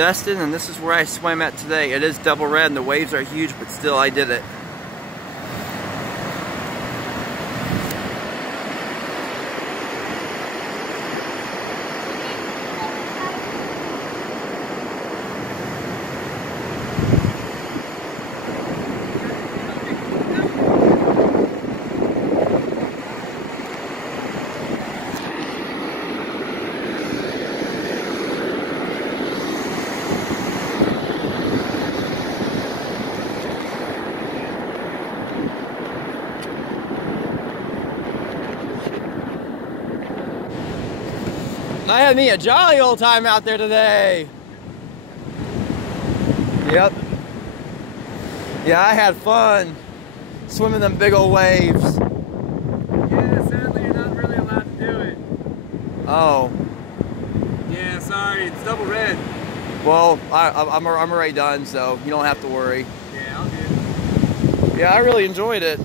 Dustin, and this is where I swam at today. It is double red and the waves are huge, but still I did it. I had me a jolly old time out there today. Yep. Yeah, I had fun swimming them big old waves. Yeah, sadly you're not really allowed to do it. Oh. Yeah, sorry, it's double red. Well, I'm already done, so you don't have to worry. Yeah, all good. Yeah, I really enjoyed it.